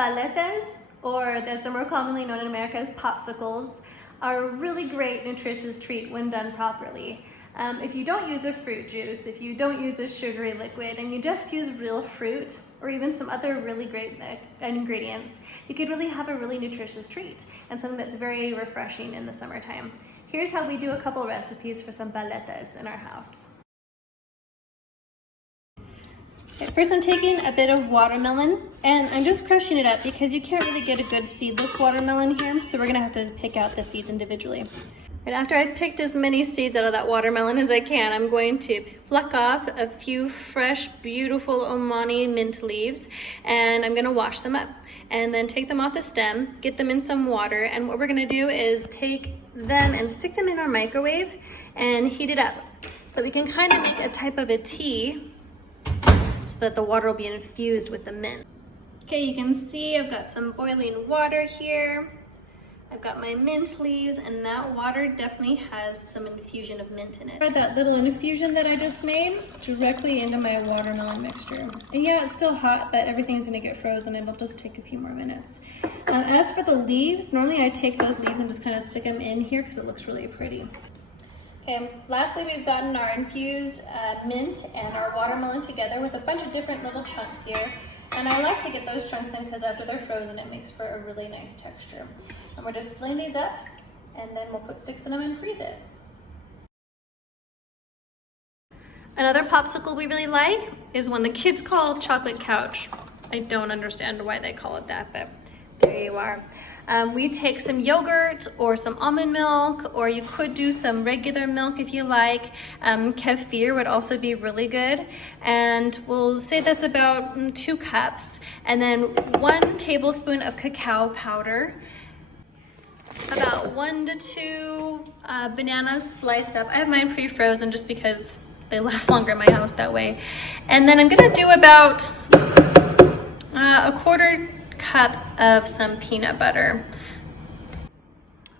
Paletas, or as they're more commonly known in America as popsicles, are a really great nutritious treat when done properly. If you don't use a fruit juice, if you don't use a sugary liquid, and you just use real fruit or even some other really great ingredients, you could really have a really nutritious treat and something that's very refreshing in the summertime. Here's how we do a couple recipes for some paletas in our house. First, I'm taking a bit of watermelon and I'm just crushing it up because you can't really get a good seedless watermelon here, so we're gonna have to pick out the seeds individually. And after I've picked as many seeds out of that watermelon as I can, I'm going to pluck off a few fresh, beautiful Omani mint leaves, and I'm gonna wash them up and then take them off the stem, get them in some water, and what we're gonna do is take them and stick them in our microwave and heat it up so that we can kind of make a type of a tea so that the water will be infused with the mint. Okay, you can see I've got some boiling water here. I've got my mint leaves, and that water definitely has some infusion of mint in it. Add that little infusion that I just made directly into my watermelon mixture. And yeah, it's still hot, but everything's gonna get frozen. It'll just take a few more minutes. As for the leaves, normally I take those leaves and just kind of stick them in here because it looks really pretty. Okay, lastly, we've gotten our infused mint and our watermelon together with a bunch of different little chunks here. And I like to get those chunks in because after they're frozen, it makes for a really nice texture. And we're just filling these up, and then we'll put sticks in them and freeze it. Another popsicle we really like is one the kids call chocolate couch. I don't understand why they call it that, but there you are. We take some yogurt or some almond milk, or you could do some regular milk if you like. Kefir would also be really good. And we'll say that's about 2 cups. And then 1 tablespoon of cacao powder. About 1 to 2 bananas sliced up. I have mine pre-frozen just because they last longer in my house that way. And then I'm gonna do about a 1/4 cup of some peanut butter.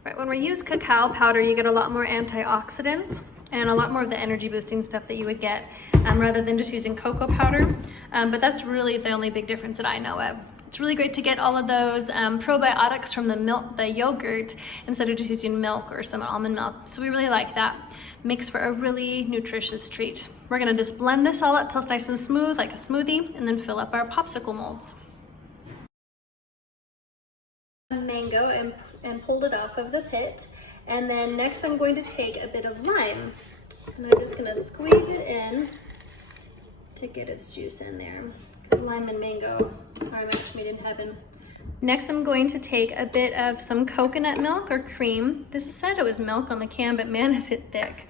Right, when we use cacao powder, you get a lot more antioxidants and a lot more of the energy boosting stuff that you would get rather than just using cocoa powder. But that's really the only big difference that I know of. It's really great to get all of those probiotics from the yogurt instead of just using milk or some almond milk. So we really like that. Makes for a really nutritious treat. We're gonna just blend this all up till it's nice and smooth like a smoothie, and then fill up our popsicle molds. Mango and pulled it off of the pit, and then next I'm going to take a bit of lime and I'm just going to squeeze it in to get its juice in there, because lime and mango are a match made in heaven. Next I'm going to take a bit of some coconut milk or cream. This said it was milk on the can, but man is it thick.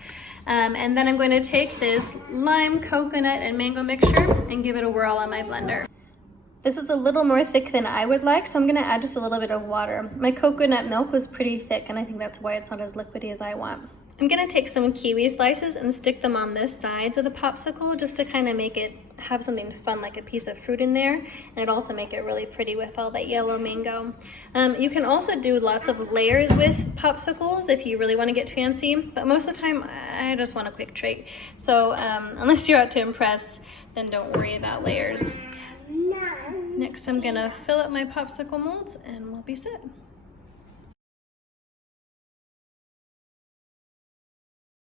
And then I'm going to take this lime, coconut, and mango mixture and give it a whirl on my blender. This is a little more thick than I would like, so I'm gonna add just a little bit of water. My coconut milk was pretty thick, and I think that's why it's not as liquidy as I want. I'm gonna take some kiwi slices and stick them on the sides of the popsicle just to kind of make it have something fun, like a piece of fruit in there, and it also make it really pretty with all that yellow mango. You can also do lots of layers with popsicles if you really want to get fancy, but most of the time I just want a quick treat. So unless you're out to impress, then don't worry about layers. Next, I'm gonna fill up my popsicle molds and we'll be set.